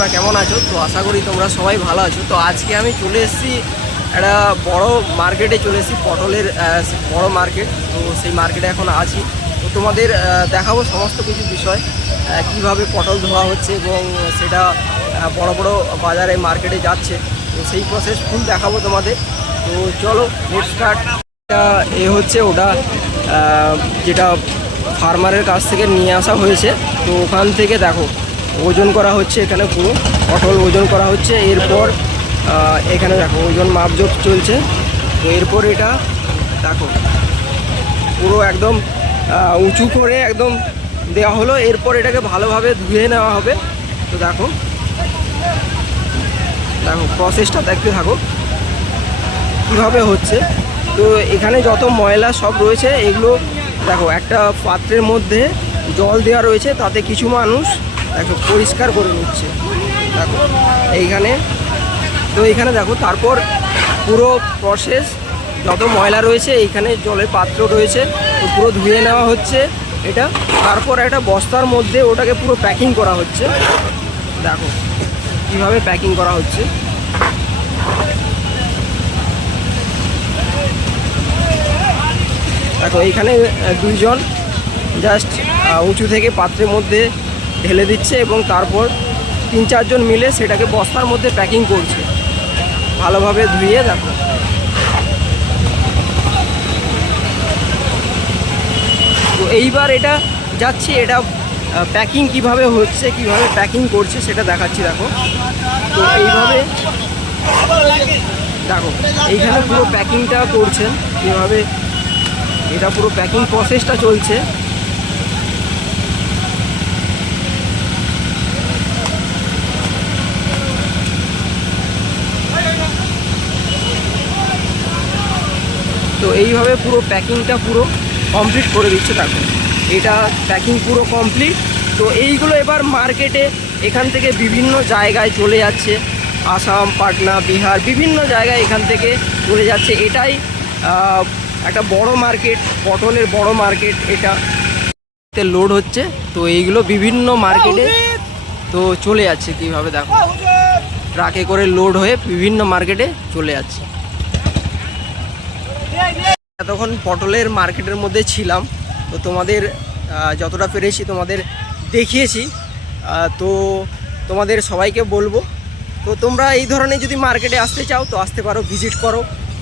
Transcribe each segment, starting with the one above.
তোমরা কেমন আছো? তো আশা করি তোমরা সবাই ভালো আছো। তো আজকে আমি চলে এসেছি একটা বড় মার্কেটে, চলে এসেছি পটলের বড় মার্কেট। তো সেই মার্কেটে এখন আছি। তো তোমাদের দেখাবো সমস্ত কিছু বিষয়, কিভাবে পটল ধোয়া হচ্ছে এবং সেটা বড় বড় বাজারে মার্কেটে যাচ্ছে। তো সেই প্রসেস ফুল দেখাবো তোমাদের। তো চলো লেটস স্টার্ট। এ হচ্ছে ওটা যেটা ফার্মারের কাছ থেকে নিয়ে আসা হয়েছে। তো ওখান থেকে দেখো ওজন করা হচ্ছে, এখানে পুরো পটল ওজন করা হচ্ছে। এরপর এখানে দেখো ওজন মাপজোক চলছে। তো এরপর এটা দেখো পুরো একদম উঁচু করে একদম দেওয়া হলো। এরপর এটাকে ভালোভাবে ধুয়ে নেওয়া হবে। তো দেখো দেখো প্রসেসটা দেখতে থাকো কীভাবে হচ্ছে। তো এখানে যত ময়লা সব রয়েছে এগুলো দেখো একটা পাত্রের মধ্যে জল দেওয়া রয়েছে, তাতে কিছু মানুষ দেখো পরিষ্কার করে নিচ্ছে। দেখো এইখানে, তো এইখানে দেখো তারপর পুরো প্রসেস যত ময়লা রয়েছে এইখানে জলের পাত্র রয়েছে, তো পুরো ধুয়ে নেওয়া হচ্ছে এটা। তারপর একটা বস্তার মধ্যে ওটাকে পুরো প্যাকিং করা হচ্ছে। দেখো কীভাবে প্যাকিং করা হচ্ছে। দেখো এইখানে দুইজন জাস্ট উঁচু থেকে পাত্রের মধ্যে ঢেলে দিচ্ছে এবং তারপর 3-4 জন মিলে সেটাকে বস্তার মধ্যে প্যাকিং করছে ভালোভাবে ধুয়ে। দেখো তো এইবার এটা যাচ্ছে, এটা প্যাকিং কিভাবে হচ্ছে, কিভাবে প্যাকিং করছে সেটা দেখাচ্ছি। দেখো তো এইভাবে দেখো এইখানে পুরো প্যাকিংটা করছেন কীভাবে, এটা পুরো প্যাকিং প্রসেসটা চলছে। তো এইভাবে পুরো প্যাকিংটা পুরো কমপ্লিট করে দিচ্ছে। দেখো এটা প্যাকিং পুরো কমপ্লিট। তো এইগুলো এবার মার্কেটে এখান থেকে বিভিন্ন জায়গায় চলে যাচ্ছে, আসাম, পাটনা, বিহার, বিভিন্ন জায়গায় এখান থেকে চলে যাচ্ছে। এটাই একটা বড় মার্কেট, পটলের বড় মার্কেট। এটা লোড হচ্ছে, তো এইগুলো বিভিন্ন মার্কেটে তো চলে যাচ্ছে কীভাবে দেখো ট্রাকে করে লোড হয়ে বিভিন্ন মার্কেটে চলে যাচ্ছে। এতক্ষণ পটলের মার্কেটের মধ্যে ছিলাম, তো তোমাদের যতটা পেরেছি তোমাদের দেখিয়েছি। তো তোমাদের সবাইকে বলবো, তো তোমরা এই ধরনের যদি মার্কেটে আসতে চাও তো আসতে পারো, ভিজিট করো।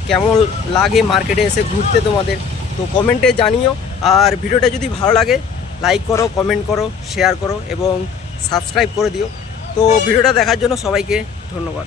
কেমন লাগে মার্কেটে এসে ঘুরতে তোমাদের, তো কমেন্টে জানিও। আর ভিডিওটা যদি ভালো লাগে লাইক করো, কমেন্ট করো, শেয়ার করো এবং সাবস্ক্রাইব করে দিও। তো ভিডিওটা দেখার জন্য সবাইকে ধন্যবাদ।